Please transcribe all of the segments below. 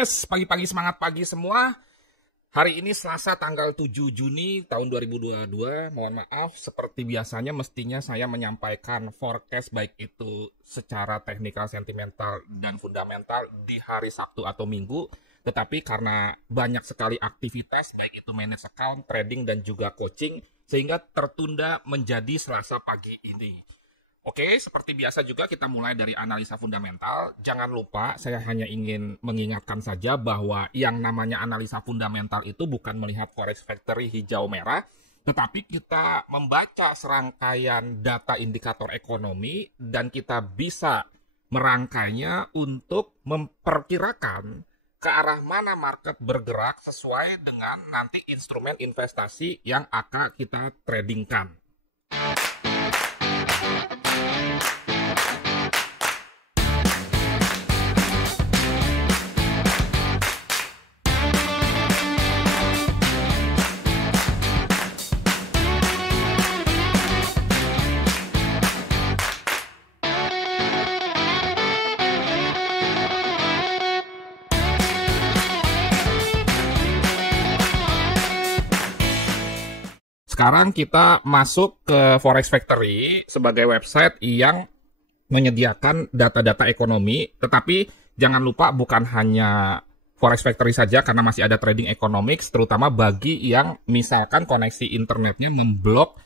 Yes, pagi-pagi semangat pagi semua. Hari ini Selasa tanggal 7 Juni tahun 2022. Mohon maaf, seperti biasanya mestinya saya menyampaikan forecast baik itu secara teknikal, sentimental, dan fundamental di hari Sabtu atau Minggu. Tetapi karena banyak sekali aktivitas, baik itu manage account, trading, dan juga coaching, sehingga tertunda menjadi Selasa pagi ini. Oke, seperti biasa juga kita mulai dari analisa fundamental. Jangan lupa, saya hanya ingin mengingatkan saja bahwa yang namanya analisa fundamental itu bukan melihat forex factory hijau merah, tetapi kita membaca serangkaian data indikator ekonomi dan kita bisa merangkainya untuk memperkirakan ke arah mana market bergerak sesuai dengan nanti instrumen investasi yang akan kita tradingkan. Sekarang kita masuk ke Forex Factory sebagai website yang menyediakan data-data ekonomi, tetapi jangan lupa bukan hanya Forex Factory saja karena masih ada trading economics, terutama bagi yang misalkan koneksi internetnya memblok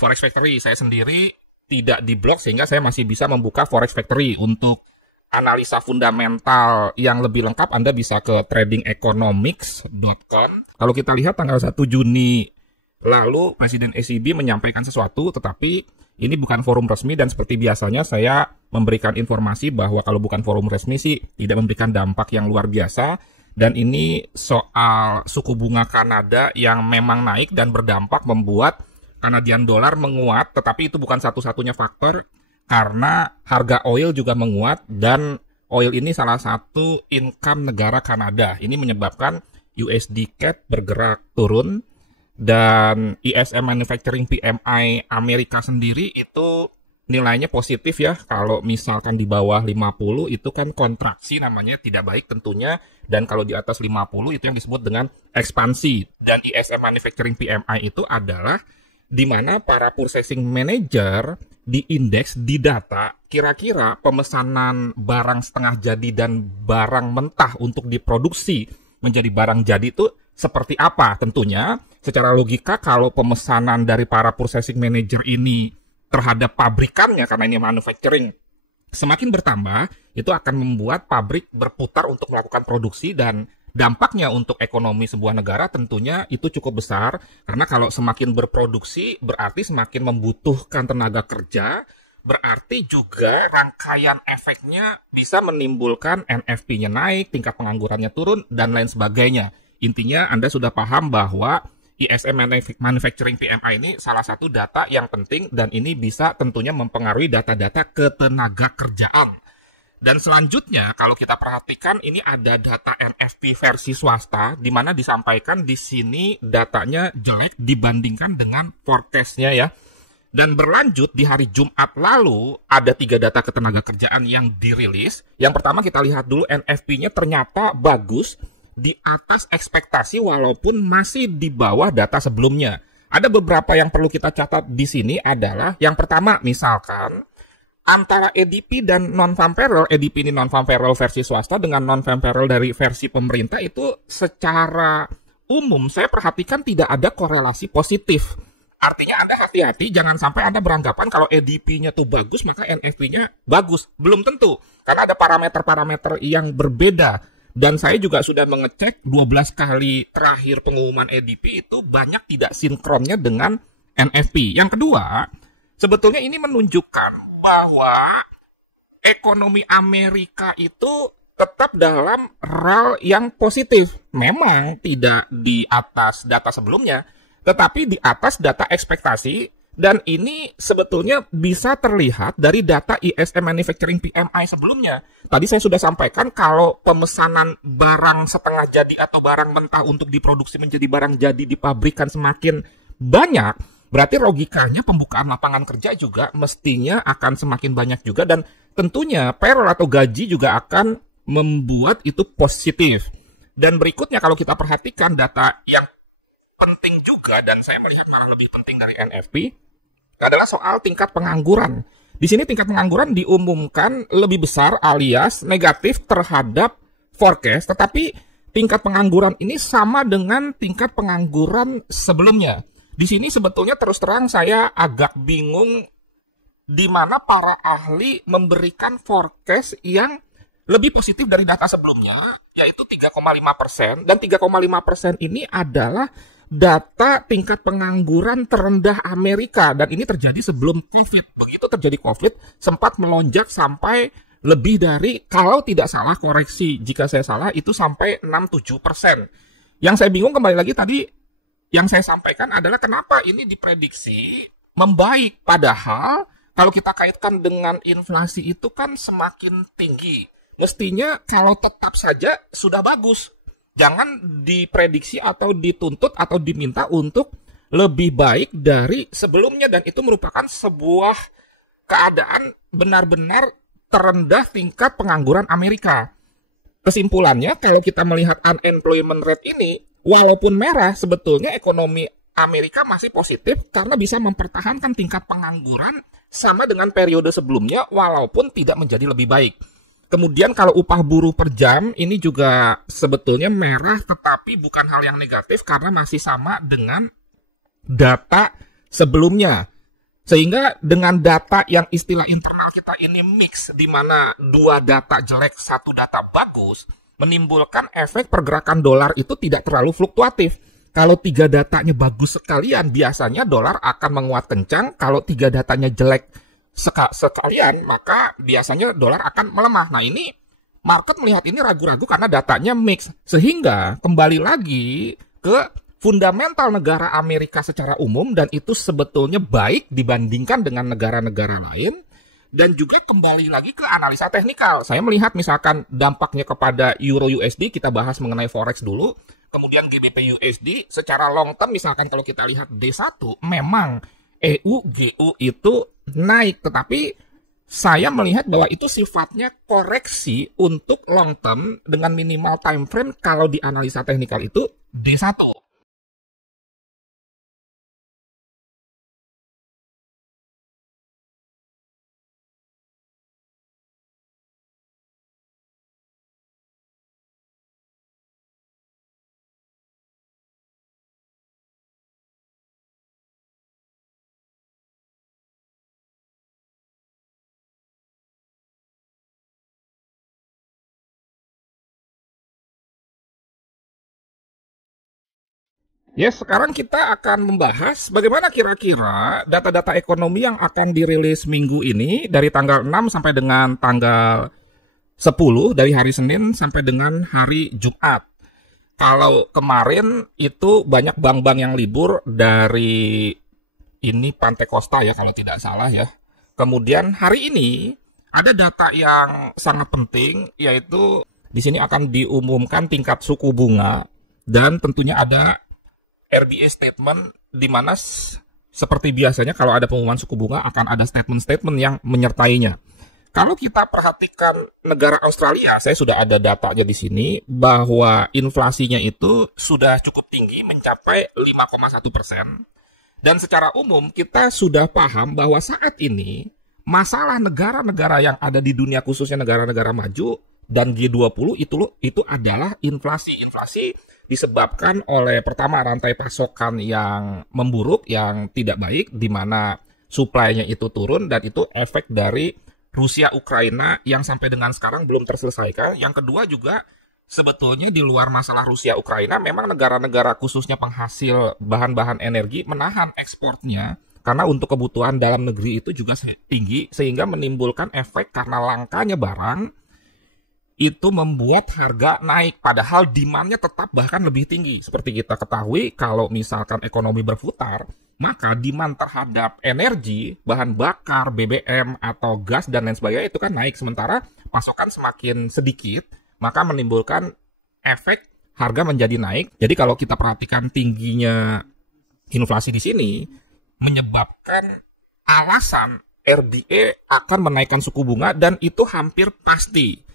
Forex Factory. Saya sendiri tidak diblok sehingga saya masih bisa membuka Forex Factory. Untuk analisa fundamental yang lebih lengkap Anda bisa ke tradingeconomics.com. Kalau kita lihat tanggal 1 Juni lalu Presiden ECB menyampaikan sesuatu, tetapi ini bukan forum resmi dan seperti biasanya saya memberikan informasi bahwa kalau bukan forum resmi sih tidak memberikan dampak yang luar biasa. Dan ini soal suku bunga Kanada yang memang naik dan berdampak membuat Canadian dollar menguat, tetapi itu bukan satu-satunya faktor karena harga oil juga menguat dan oil ini salah satu income negara Kanada. Ini menyebabkan USD CAD bergerak turun. Dan ISM Manufacturing PMI Amerika sendiri itu nilainya positif ya. Kalau misalkan di bawah 50 itu kan kontraksi namanya, tidak baik tentunya. Dan kalau di atas 50 itu yang disebut dengan ekspansi. Dan ISM Manufacturing PMI itu adalah di mana para purchasing manager di indeks, di data, kira-kira pemesanan barang setengah jadi dan barang mentah untuk diproduksi menjadi barang jadi itu seperti apa. Tentunya secara logika kalau pemesanan dari para purchasing manager ini terhadap pabrikannya, karena ini manufacturing, semakin bertambah, itu akan membuat pabrik berputar untuk melakukan produksi dan dampaknya untuk ekonomi sebuah negara tentunya itu cukup besar. Karena kalau semakin berproduksi berarti semakin membutuhkan tenaga kerja, berarti juga rangkaian efeknya bisa menimbulkan NFP-nya naik, tingkat penganggurannya turun, dan lain sebagainya. Intinya Anda sudah paham bahwa ISM Manufacturing PMI ini salah satu data yang penting dan ini bisa tentunya mempengaruhi data-data ketenaga kerjaan. Dan selanjutnya kalau kita perhatikan ini ada data NFP versi swasta di mana disampaikan di sini datanya jelek dibandingkan dengan forecast-nya ya. Dan berlanjut di hari Jumat lalu ada 3 data ketenaga kerjaan yang dirilis. Yang pertama kita lihat dulu NFP-nya ternyata bagus, di atas ekspektasi walaupun masih di bawah data sebelumnya. Ada beberapa yang perlu kita catat di sini adalah yang pertama misalkan antara ADP dan non-farm payroll, ADP ini non-farm payroll versi swasta dengan non-farm payroll dari versi pemerintah itu secara umum saya perhatikan tidak ada korelasi positif. Artinya Anda hati-hati, jangan sampai Anda beranggapan kalau ADP-nya tuh bagus maka NFP-nya bagus. Belum tentu, karena ada parameter-parameter yang berbeda. Dan saya juga sudah mengecek 12 kali terakhir pengumuman ADP itu banyak tidak sinkronnya dengan NFP. Yang kedua, sebetulnya ini menunjukkan bahwa ekonomi Amerika itu tetap dalam rel yang positif. Memang tidak di atas data sebelumnya, tetapi di atas data ekspektasi. Dan ini sebetulnya bisa terlihat dari data ISM Manufacturing PMI sebelumnya. Tadi saya sudah sampaikan kalau pemesanan barang setengah jadi atau barang mentah untuk diproduksi menjadi barang jadi di pabrikan semakin banyak, berarti logikanya pembukaan lapangan kerja juga mestinya akan semakin banyak juga. Dan tentunya payroll atau gaji juga akan membuat itu positif. Dan berikutnya kalau kita perhatikan data yang penting juga, dan saya melihat malah lebih penting dari NFP, adalah soal tingkat pengangguran. Di sini tingkat pengangguran diumumkan lebih besar alias negatif terhadap forecast, tetapi tingkat pengangguran ini sama dengan tingkat pengangguran sebelumnya. Di sini sebetulnya terus terang saya agak bingung di mana para ahli memberikan forecast yang lebih positif dari data sebelumnya, yaitu 3,5%. Dan 3,5% ini adalah data tingkat pengangguran terendah Amerika. Dan ini terjadi sebelum COVID. Begitu terjadi COVID, sempat melonjak sampai lebih dari, kalau tidak salah, koreksi jika saya salah, itu sampai 6-7%. Yang saya bingung kembali lagi tadi, yang saya sampaikan adalah kenapa ini diprediksi membaik. Padahal kalau kita kaitkan dengan inflasi itu kan semakin tinggi. Mestinya kalau tetap saja sudah bagus. Jangan diprediksi atau dituntut atau diminta untuk lebih baik dari sebelumnya. Dan itu merupakan sebuah keadaan benar-benar terendah tingkat pengangguran Amerika. Kesimpulannya, kalau kita melihat unemployment rate ini, walaupun merah, sebetulnya ekonomi Amerika masih positif karena bisa mempertahankan tingkat pengangguran sama dengan periode sebelumnya walaupun tidak menjadi lebih baik. Kemudian kalau upah buruh per jam ini juga sebetulnya merah, tetapi bukan hal yang negatif karena masih sama dengan data sebelumnya. Sehingga dengan data yang istilah internal kita ini mix, di mana dua data jelek, satu data bagus, menimbulkan efek pergerakan dolar itu tidak terlalu fluktuatif. Kalau tiga datanya bagus sekalian, biasanya dolar akan menguat kencang. Kalau tiga datanya jelek sekalian, maka biasanya dolar akan melemah. Nah, ini market melihat ini ragu-ragu karena datanya mix. Sehingga kembali lagi ke fundamental negara Amerika secara umum, dan itu sebetulnya baik dibandingkan dengan negara-negara lain. Dan juga kembali lagi ke analisa teknikal. Saya melihat misalkan dampaknya kepada Euro USD, kita bahas mengenai Forex dulu. Kemudian GBP USD, secara long term misalkan kalau kita lihat D1, memang EU-GU itu naik. Tetapi saya melihat bahwa itu sifatnya koreksi untuk long term dengan minimal time frame kalau di analisa teknikal itu D1. Yes, sekarang kita akan membahas bagaimana kira-kira data-data ekonomi yang akan dirilis minggu ini dari tanggal 6 sampai dengan tanggal 10, dari hari Senin sampai dengan hari Jumat. Kalau kemarin itu banyak bank-bank yang libur dari ini Pantai Costa ya kalau tidak salah ya. Kemudian hari ini ada data yang sangat penting, yaitu di sini akan diumumkan tingkat suku bunga dan tentunya ada RBA statement, di mana seperti biasanya kalau ada pengumuman suku bunga akan ada statement-statement yang menyertainya. Kalau kita perhatikan negara Australia, saya sudah ada datanya di sini, bahwa inflasinya itu sudah cukup tinggi, mencapai 5,1%. Dan secara umum kita sudah paham bahwa saat ini masalah negara-negara yang ada di dunia, khususnya negara-negara maju dan G20 itu adalah inflasi. Inflasi disebabkan oleh pertama rantai pasokan yang memburuk, yang tidak baik, di mana supply-nya itu turun, dan itu efek dari Rusia Ukraina yang sampai dengan sekarang belum terselesaikan. Yang kedua juga sebetulnya di luar masalah Rusia Ukraina, memang negara-negara khususnya penghasil bahan-bahan energi menahan ekspornya karena untuk kebutuhan dalam negeri itu juga tinggi, sehingga menimbulkan efek karena langkanya barang itu membuat harga naik, padahal demand-nya tetap bahkan lebih tinggi. Seperti kita ketahui, kalau misalkan ekonomi berputar, maka demand terhadap energi, bahan bakar, BBM, atau gas, dan lain sebagainya itu kan naik. Sementara pasokan semakin sedikit, maka menimbulkan efek harga menjadi naik. Jadi kalau kita perhatikan tingginya inflasi di sini, menyebabkan alasan RBA akan menaikkan suku bunga, dan itu hampir pasti.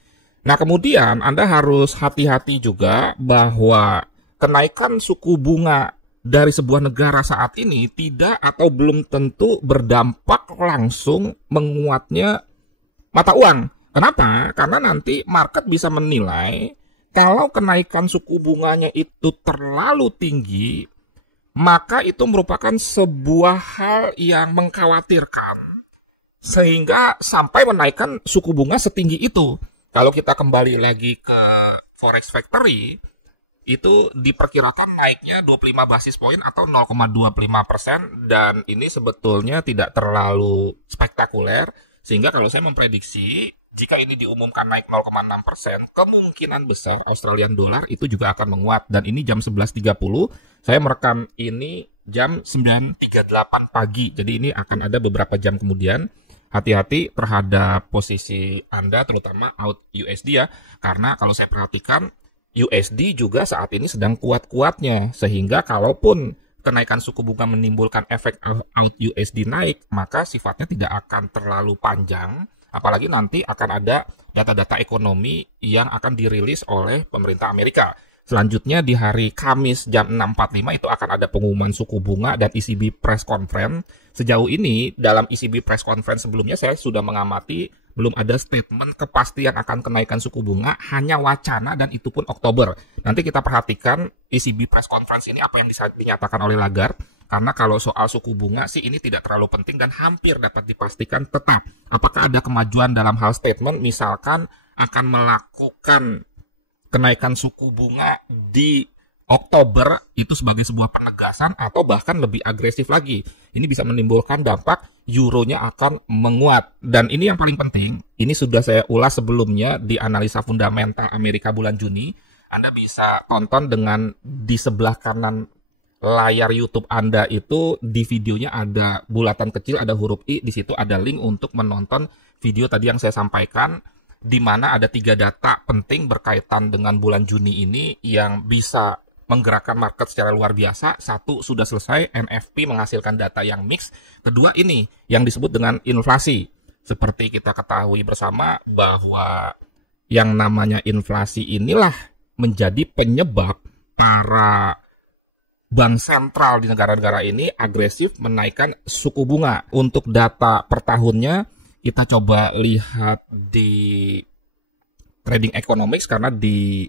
Nah, kemudian Anda harus hati-hati juga bahwa kenaikan suku bunga dari sebuah negara saat ini tidak atau belum tentu berdampak langsung menguatnya mata uang. Kenapa? Karena nanti market bisa menilai kalau kenaikan suku bunganya itu terlalu tinggi, maka itu merupakan sebuah hal yang mengkhawatirkan sehingga sampai menaikkan suku bunga setinggi itu. Kalau kita kembali lagi ke Forex Factory, itu diperkirakan naiknya 25 basis poin atau 0,25%, dan ini sebetulnya tidak terlalu spektakuler, sehingga kalau saya memprediksi jika ini diumumkan naik 0,6%, kemungkinan besar Australian dollar itu juga akan menguat. Dan ini jam 11.30, saya merekam ini jam 9.38 pagi, jadi ini akan ada beberapa jam kemudian. Hati-hati terhadap posisi Anda, terutama out USD ya, karena kalau saya perhatikan USD juga saat ini sedang kuat-kuatnya, sehingga kalaupun kenaikan suku bunga menimbulkan efek out USD naik, maka sifatnya tidak akan terlalu panjang, apalagi nanti akan ada data-data ekonomi yang akan dirilis oleh pemerintah Amerika. Selanjutnya di hari Kamis jam 6.45 itu akan ada pengumuman suku bunga dan ECB press conference. Sejauh ini dalam ECB press conference sebelumnya saya sudah mengamati belum ada statement kepastian akan kenaikan suku bunga, hanya wacana, dan itu pun Oktober. Nanti kita perhatikan ECB press conference ini apa yang dinyatakan oleh Lagarde, karena kalau soal suku bunga sih ini tidak terlalu penting dan hampir dapat dipastikan tetap. Apakah ada kemajuan dalam hal statement, misalkan akan melakukan kenaikan suku bunga di Oktober itu sebagai sebuah penegasan atau bahkan lebih agresif lagi. Ini bisa menimbulkan dampak euronya akan menguat. Dan ini yang paling penting, ini sudah saya ulas sebelumnya di analisa fundamental Amerika bulan Juni. Anda bisa tonton dengan di sebelah kanan layar YouTube Anda itu di videonya ada bulatan kecil, ada huruf I, di situ ada link untuk menonton video tadi yang saya sampaikan, di mana ada 3 data penting berkaitan dengan bulan Juni ini yang bisa menggerakkan market secara luar biasa. 1 sudah selesai, NFP menghasilkan data yang mix. Kedua ini yang disebut dengan inflasi. Seperti kita ketahui bersama bahwa yang namanya inflasi inilah menjadi penyebab para bank sentral di negara-negara ini agresif menaikkan suku bunga. Untuk data per tahunnya kita coba lihat di Trading Economics, karena di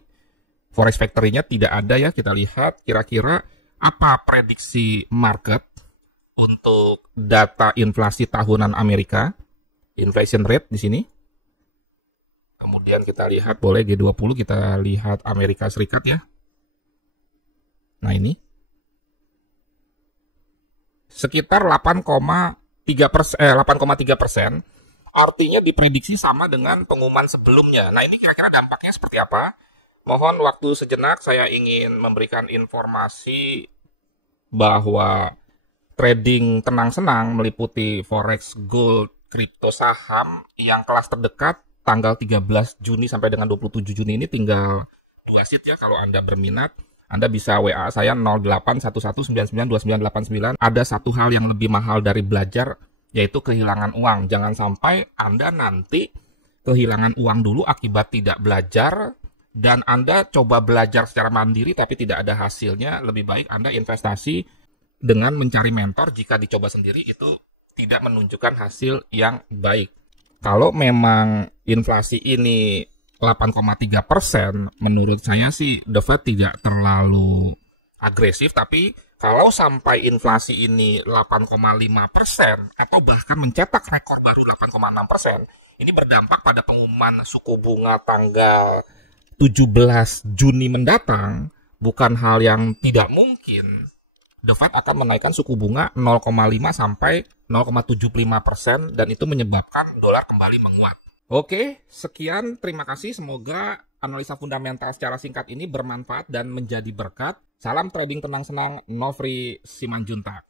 Forex Factory-nya tidak ada ya. Kita lihat kira-kira apa prediksi market untuk data inflasi tahunan Amerika, inflation rate di sini. Kemudian kita lihat boleh G20, kita lihat Amerika Serikat ya. Nah ini sekitar 8,3%. Artinya diprediksi sama dengan pengumuman sebelumnya. Nah, ini kira-kira dampaknya seperti apa? Mohon waktu sejenak, saya ingin memberikan informasi bahwa trading tenang-senang meliputi forex, gold, kripto, saham yang kelas terdekat tanggal 13 Juni sampai dengan 27 Juni ini tinggal 2 seat ya. Kalau Anda berminat, Anda bisa WA saya 0811992989. Ada satu hal yang lebih mahal dari belajar, yaitu kehilangan uang. Jangan sampai Anda nanti kehilangan uang dulu akibat tidak belajar, dan Anda coba belajar secara mandiri tapi tidak ada hasilnya. Lebih baik Anda investasi dengan mencari mentor. Jika dicoba sendiri itu tidak menunjukkan hasil yang baik. Kalau memang inflasi ini 8,3%, menurut saya sih The Fed tidak terlalu agresif, tapi kalau sampai inflasi ini 8,5% atau bahkan mencetak rekor baru 8,6%, ini berdampak pada pengumuman suku bunga tanggal 17 Juni mendatang. Bukan hal yang tidak mungkin. The Fed akan menaikkan suku bunga 0,5 sampai 0,75%, dan itu menyebabkan dolar kembali menguat. Oke, sekian. Terima kasih. Semoga analisa fundamental secara singkat ini bermanfaat dan menjadi berkat. Salam trading tenang-senang, Nofri Simanjuntak.